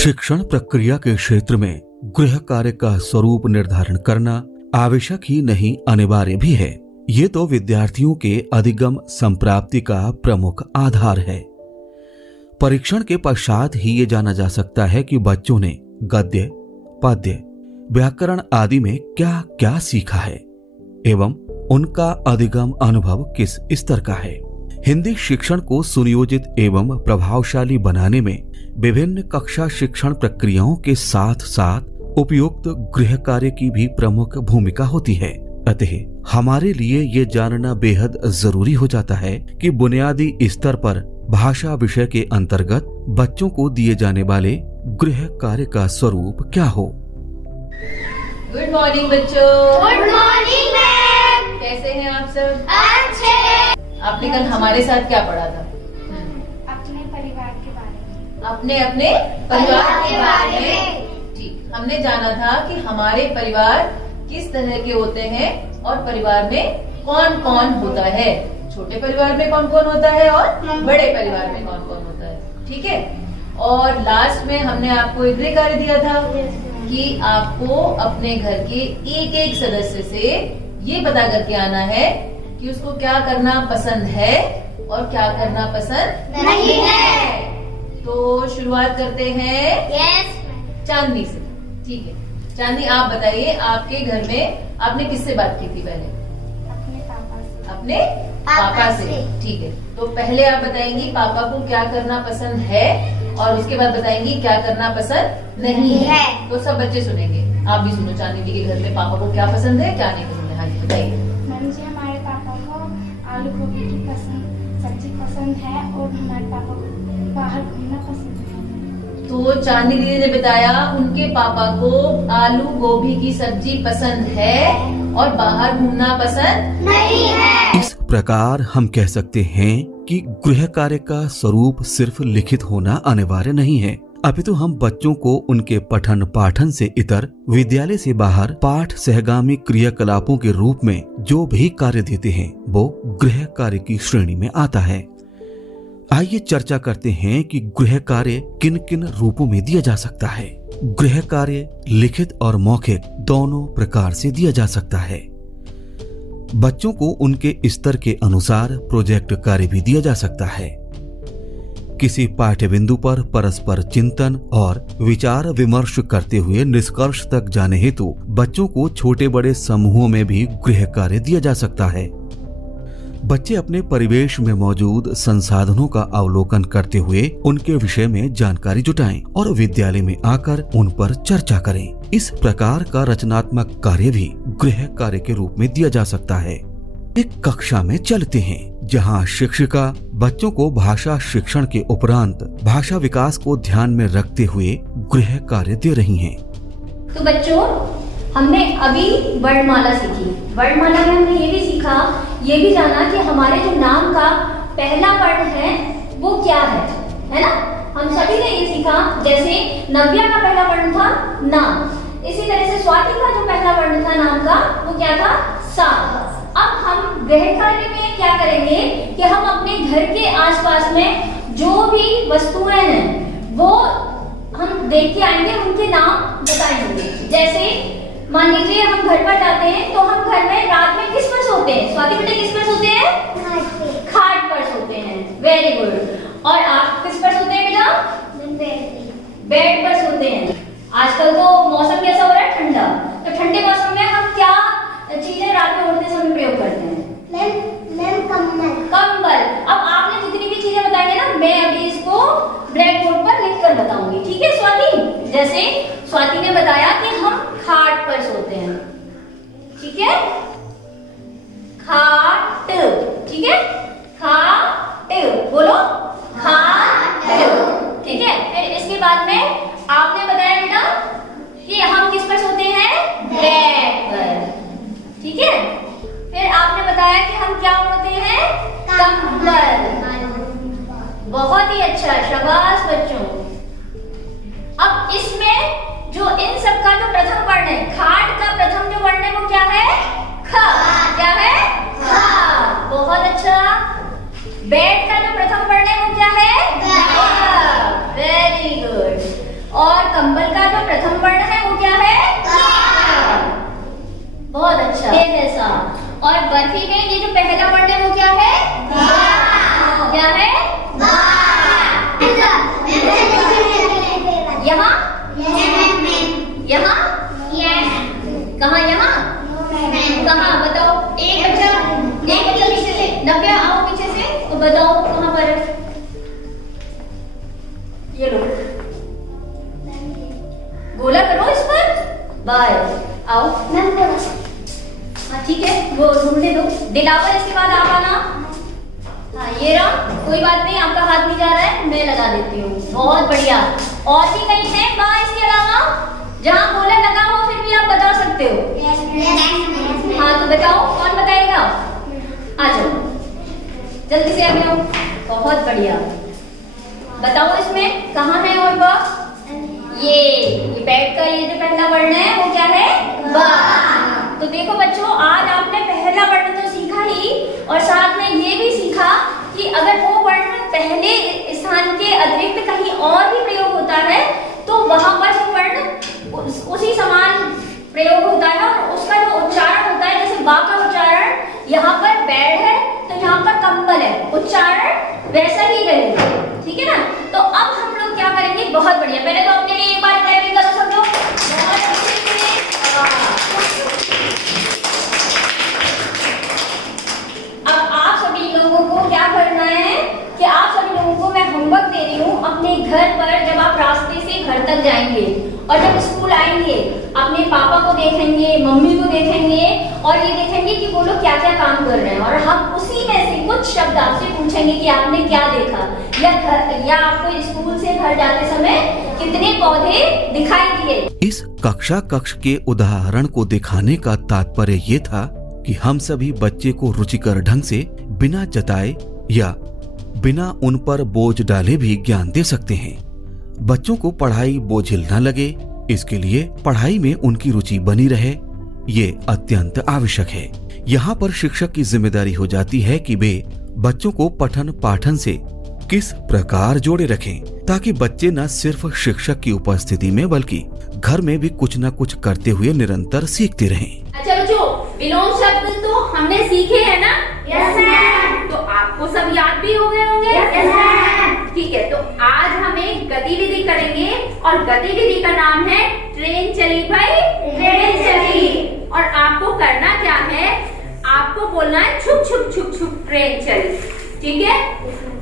शिक्षण प्रक्रिया के क्षेत्र में गृह कार्य का स्वरूप निर्धारण करना आवश्यक ही नहीं अनिवार्य भी है। ये तो विद्यार्थियों के अधिगम संप्राप्ति का प्रमुख आधार है। परीक्षण के पश्चात ही ये जाना जा सकता है कि बच्चों ने गद्य, पद्य, व्याकरण आदि में क्या क्या सीखा है एवं उनका अधिगम अनुभव किस स्तर का है। हिंदी शिक्षण को सुनियोजित एवं प्रभावशाली बनाने में विभिन्न कक्षा शिक्षण प्रक्रियाओं के साथ साथ उपयुक्त गृह कार्य की भी प्रमुख भूमिका होती है। अतः हमारे लिए ये जानना बेहद जरूरी हो जाता है कि बुनियादी स्तर पर भाषा विषय के अंतर्गत बच्चों को दिए जाने वाले गृह कार्य का स्वरूप क्या हो। गुड मॉर्निंग बच्चों। Good morning ma'am. कैसे हैं आप सब? अच्छे। आपने कल हमारे साथ क्या पढ़ा था? अपने परिवार के बारे में। अपने परिवार के बारे में। ठीक, हमने जाना था कि हमारे परिवार किस तरह के होते हैं और परिवार में कौन कौन होता है। छोटे परिवार में कौन कौन होता है और बड़े परिवार में कौन कौन होता है। ठीक है। और लास्ट में हमने आपको एक गृह कार्य दिया था कि आपको अपने घर के एक एक सदस्य से ये पता करके आना है कि उसको क्या करना पसंद है और क्या करना पसंद नहीं है। तो शुरुआत करते हैं यस। चांदनी से। ठीक है चांदनी, आप बताइए आपके घर में आपने किससे बात की थी पहले? अपने पापा से। अपने पापा से। ठीक है, तो पहले आप बताएंगी पापा को क्या करना पसंद है और उसके बाद बताएंगी क्या करना पसंद नहीं है। तो सब बच्चे सुनेंगे, आप भी सुनो। चांदनी जी के घर में पापा को क्या पसंद है क्या नहीं पसंद है। हाँ जी बताइए। मैम जी, हमारे पापा को आलू गोभी की सब्जी पसंद है और हमारे पापा को बाहर घूमना पसंद है। तो चांदनी दीदी ने बताया उनके पापा को आलू गोभी की सब्जी पसंद है और बाहर घूमना पसंद नहीं है। इस प्रकार हम कह सकते हैं कि गृह कार्य का स्वरूप सिर्फ लिखित होना अनिवार्य नहीं है, अपितु हम बच्चों को उनके पठन पाठन से इतर विद्यालय से बाहर पाठ सहगामी क्रियाकलापों के रूप में जो भी कार्य देते हैं वो गृह कार्य की श्रेणी में आता है। आइए चर्चा करते हैं कि गृह कार्य किन किन रूपों में दिया जा सकता है। गृह कार्य लिखित और मौखिक दोनों प्रकार से दिया जा सकता है। बच्चों को उनके स्तर के अनुसार प्रोजेक्ट कार्य भी दिया जा सकता है। किसी पाठ्य बिंदु पर परस्पर चिंतन और विचार विमर्श करते हुए निष्कर्ष तक जाने हेतु बच्चों को छोटे बड़े समूहों में भी गृह कार्य दिया जा सकता है। बच्चे अपने परिवेश में मौजूद संसाधनों का अवलोकन करते हुए उनके विषय में जानकारी जुटाएं और विद्यालय में आकर उन पर चर्चा करें। इस प्रकार का रचनात्मक कार्य भी गृह कार्य के रूप में दिया जा सकता है। एक कक्षा में चलते हैं जहां शिक्षिका बच्चों को भाषा शिक्षण के उपरांत भाषा विकास को ध्यान में रखते हुए गृह कार्य दे रही हैं। तो बच्चों, हमने अभी वर्णमाला सीखी। वर्णमाला में हमने ये भी सीखा, ये भी जाना कि हमारे जो नाम का पहला वर्ण है वो क्या है ना। हम सभी ने ये सीखा, जैसे नव्या का पहला वर्ण था ना, इसी तरह से स्वाति का जो पहला वर्ण था नाम का वो क्या था? सा। अब हम गृह कार्य में क्या करेंगे कि हम अपने घर के आसपास में जो भी वस्तुएं हैं वो हम देख के आएंगे, उनके नाम बताएंगे। जैसे मान लीजिए हम घर पर जाते हैं तो हम घर में रात में किस पर सोते हैं? स्वाति बेटे किस पर सोते हैं? खाट पर सोते हैं। Very good. और आप किस पर सोते हैं बेटा? बेड पर सोते हैं। आजकल तो मौसम कैसा हो रहा है? ठंडा। तो ठंडे मौसम में हम क्या चीजें रात में उड़ते समय प्रयोग करते हैं? कंबल। अब आपने जितनी भी चीजें बताएंगे ना, मैं अभी इसको ब्लैक बोर्ड पर लिख कर बताऊंगी। ठीक है स्वाति? जैसे स्वाति ने बताया कि हम खाट पर सोते हैं। ठीक है, खाट। ठीक है, खाट बोलो, खाट। ठीक है, फिर इसके बाद में आपने बताया बेटा कि हम किस पर सोते हैं? बेड पर। ठीक है, फिर आपने बताया कि हम क्या ओढ़ते हैं? कंबल। बहुत ही अच्छा, शाबाश बच्चों। अब इसमें जो इन सब का जो प्रथम वर्ण है, खाट का प्रथम जो वर्ण है वो क्या है? ख। क्या है? ख। बहुत अच्छा। बेड का जो प्रथम वर्ण है वो क्या है? ग। Very good. और कंबल का जो प्रथम वर्ण है वो क्या है? बहुत अच्छा, ये है सा। और बर्फी में ये जो पहला वर्ण है वो क्या है? क्या है? यहाँ यहाँ कहाँ? यहाँ कहाँ बताओ? एक बच्चा पीछे से, नव्या आओ पीछे से, तो बताओ कहाँ पर है? ये लो, बोला करो इस पर। बाय, आओ। हाँ ठीक है, वो ढूंढने दो। दिलावर इसके बाद आप आना। हाँ ये रहा, कोई बात नहीं, आपका हाथ नहीं जा रहा है, मैं लगा देती हूँ। बहुत बढ़िया। और भी कहीं है माँ इसके अलावा? जहाँ बोले लगा हो फिर भी आप बता सकते हो। हाँ तो बताओ, कौन बताएगा? आ जाओ, जल्दी से आगे आओ। बहुत बढ़िया, बताओ इसमें कहाँ है? और वह ये बैठ का ये जो पहला वर्ण है वो क्या है? बा। तो देखो बच्चों, आज आपने पहला वर्ण तो सीखा ही, और साथ में ये भी सीखा कि अगर वो वर्ण पहले स्थान के अतिरिक्त कहीं और भी प्रयोग होता है तो वहां पर वो वर्ण उसी समान प्रयोग होता है, और उसका जो उच्चारण होता है, जैसे बा का उच्चारण यहाँ पर बैड है तो यहाँ पर कंबल है, उच्चारण वैसा ही रहेगा। ठीक है ना? तो अब हम लोग क्या करेंगे? बहुत बढ़िया, पहले तो अपने लिए एक बार टाइपिंग करो सब लोग। बहुत अच्छे से। अब आप सभी लोगों को क्या करना है कि आप सभी लोगों को मैं होमवर्क दे रही हूँ। अपने घर पर जब आप रास्ते से घर तक जाएंगे और जब स्कूल आएंगे, अपने पापा को देखेंगे, मम्मी को देखेंगे, और ये देखेंगे कि वो लोग क्या क्या काम कर रहे हैं, और हम उसी में से कुछ शब्द आपसे पूछेंगे कि आपने क्या देखा, या आपको स्कूल से घर जाते समय कितने पौधे दिखाई दिए। इस कक्षा कक्ष के उदाहरण को दिखाने का तात्पर्य ये था कि हम सभी बच्चे को रुचिकर ढंग से बिना जताए या बिना उन पर बोझ डाले भी ज्ञान दे सकते हैं। बच्चों को पढ़ाई बोझिल न लगे, इसके लिए पढ़ाई में उनकी रुचि बनी रहे, ये अत्यंत आवश्यक है। यहाँ पर शिक्षक की जिम्मेदारी हो जाती है कि वे बच्चों को पठन पाठन से किस प्रकार जोड़े रखें, ताकि बच्चे न सिर्फ शिक्षक की उपस्थिति में बल्कि घर में भी कुछ न कुछ करते हुए निरंतर सीखते रहें। अच्छा बच्चों, विलोम शब्द तो हमने सीखे हैं ना? Yes ma'am. तो आपको सब याद भी हो गए होंगे? Yes ma'am. ठीक है, तो आज हम एक गतिविधि करेंगे, और गतिविधि का नाम है ट्रेन चली भाई ट्रेन चली। और आपको करना क्या है? आपको बोलना है छुक छुक छुक छुक ट्रेन चली। ठीक है?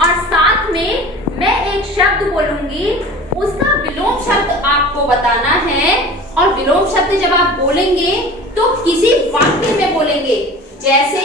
और साथ में मैं एक शब्द बोलूंगी, उसका विलोम शब्द आपको बताना है। और विलोम शब्द जब आप बोलेंगे तो किसी वाक्य में बोलेंगे। जैसे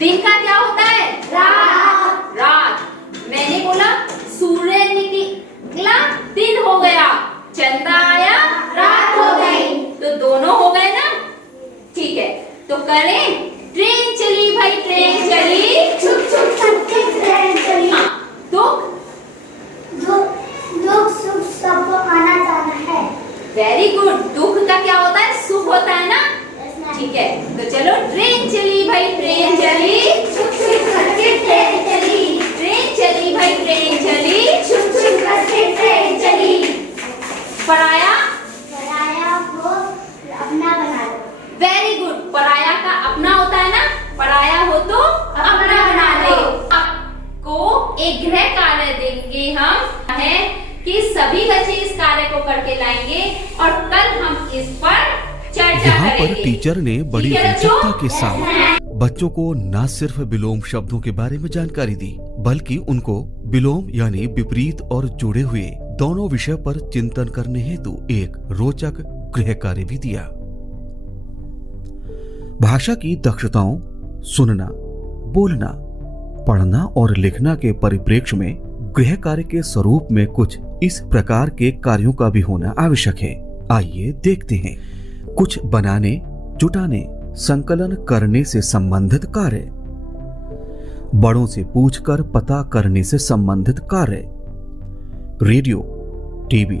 दिन का क्या होता है? रात। रात। मैंने बोला सूर्य निकला, दिन हो गया, चंद्रा आया, रात हो गई, तो दोनों हो गए ना? ठीक है, तो करें ट्रेन चली भाई ट्रेन चली, छुक छुक छुक छुक ट्रेन चली। हाँ, दुख दुख सुख सबको आना जाना है। Very good. दुख का क्या होता है? सुख होता है ना? ठीक है, तो चलो ट्रेन चली भाई ट्रेन चली, छुक छुक करके ट्रेन चली। ट्रेन चली भाई ट्रेन चली, छुक छुक करके ट्रेन चली। पराया पराया को अपना बना लो। Very good. पराया का अपना होता है ना? पराया हो तो अपना बना ले। आपको एक गृह कार्य देंगे हम, है कि सभी बच्चे इस कार्य को करके लाएंगे, और कल हम इस पर चर्चा यहाँ करेंगे। पर टीचर ने बड़ी ठीक है बच्चों? रोचकता के साथ बच्चों को न सिर्फ विलोम शब्दों के बारे में जानकारी दी, बल्कि उनको विलोम यानी विपरीत और जुड़े हुए दोनों विषय पर चिंतन करने हेतु एक रोचक गृह कार्य भी दिया। भाषा की दक्षताओं, सुनना, बोलना, पढ़ना और लिखना के परिप्रेक्ष्य में गृह कार्य के स्वरूप में कुछ इस प्रकार के कार्यों का भी होना आवश्यक है। आइए देखते हैं। कुछ बनाने, जुटाने, संकलन करने से संबंधित कार्य, बड़ों से पूछकर पता करने से संबंधित कार्य, रेडियो, टीवी,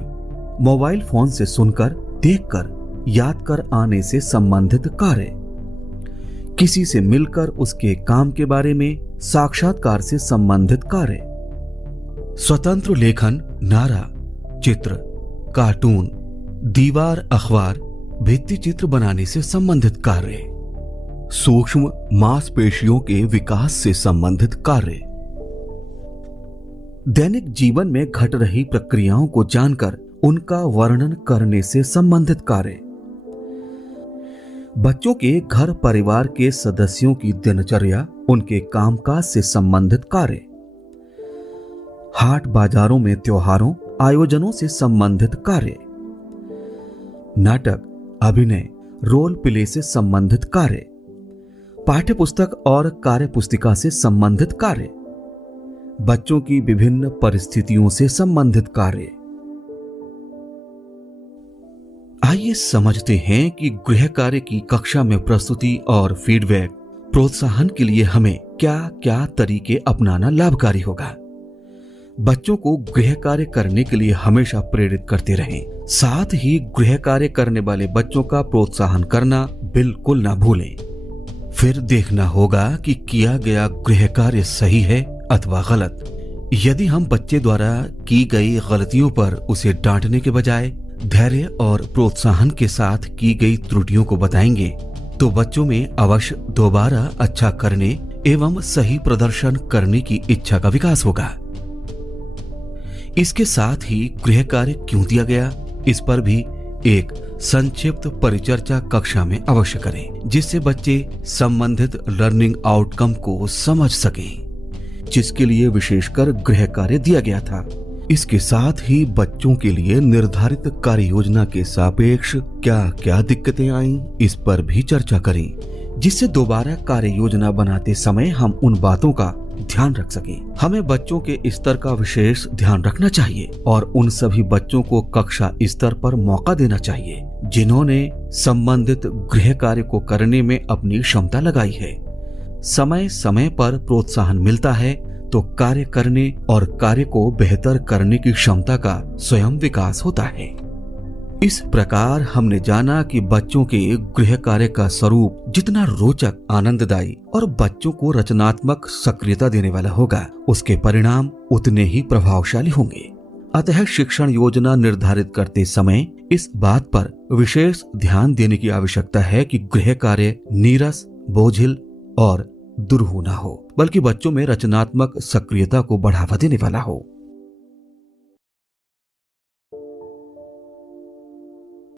मोबाइल फोन से सुनकर, देखकर, याद कर आने से संबंधित कार्य, किसी से मिलकर उसके काम के बारे में साक्षात्कार से संबंधित कार्य, स्वतंत्र लेखन, नारा, चित्र, कार्टून, दीवार अखबार, भित्ति चित्र बनाने से संबंधित कार्य, सूक्ष्म मांसपेशियों के विकास से संबंधित कार्य, दैनिक जीवन में घट रही प्रक्रियाओं को जानकर उनका वर्णन करने से संबंधित कार्य, बच्चों के घर परिवार के सदस्यों की दिनचर्या, उनके कामकाज से संबंधित कार्य, हाट बाजारों में त्योहारों आयोजनों से संबंधित कार्य, नाटक, अभिनय, रोल प्ले से संबंधित कार्य, पाठ्य पुस्तक और कार्य पुस्तिका से संबंधित कार्य, बच्चों की विभिन्न परिस्थितियों से संबंधित कार्य। आइए समझते हैं कि गृह कार्य की कक्षा में प्रस्तुति और फीडबैक प्रोत्साहन के लिए हमें क्या क्या तरीके अपनाना लाभकारी होगा। बच्चों को गृह कार्य करने के लिए हमेशा प्रेरित करते रहें। साथ ही गृह कार्य करने वाले बच्चों का प्रोत्साहन करना बिल्कुल ना भूलें। फिर देखना होगा कि किया गया गृह कार्य सही है अथवा गलत। यदि हम बच्चे द्वारा की गई गलतियों पर उसे डांटने के बजाय धैर्य और प्रोत्साहन के साथ की गई त्रुटियों को बताएंगे तो बच्चों में अवश्य दोबारा अच्छा करने एवं सही प्रदर्शन करने की इच्छा का विकास होगा। इसके साथ ही गृह कार्य क्यों दिया गया, इस पर भी एक संक्षिप्त परिचर्चा कक्षा में अवश्य करें, जिससे बच्चे संबंधित लर्निंग आउटकम को समझ सकें, जिसके लिए विशेषकर गृह कार्य दिया गया था। इसके साथ ही बच्चों के लिए निर्धारित कार्य योजना के सापेक्ष क्या क्या दिक्कतें आईं, इस पर भी चर्चा करें, जिससे दोबारा कार्य योजना बनाते समय हम उन बातों का ध्यान रख सकें। हमें बच्चों के स्तर का विशेष ध्यान रखना चाहिए और उन सभी बच्चों को कक्षा स्तर पर मौका देना चाहिए जिन्होंने संबंधित गृह कार्य को करने में अपनी क्षमता लगाई है। समय समय पर प्रोत्साहन मिलता है तो कार्य करने और कार्य को बेहतर करने की क्षमता का स्वयं विकास होता है। इस प्रकार हमने जाना कि बच्चों के गृह कार्य का स्वरूप जितना रोचक, आनंददायी और बच्चों को रचनात्मक सक्रियता देने वाला होगा, उसके परिणाम उतने ही प्रभावशाली होंगे। अतः शिक्षण योजना निर्धारित करते समय इस बात पर विशेष ध्यान देने की आवश्यकता है कि गृह कार्य नीरस, बोझिल और दुरूह न हो, बल्कि बच्चों में रचनात्मक सक्रियता को बढ़ावा देने वाला हो।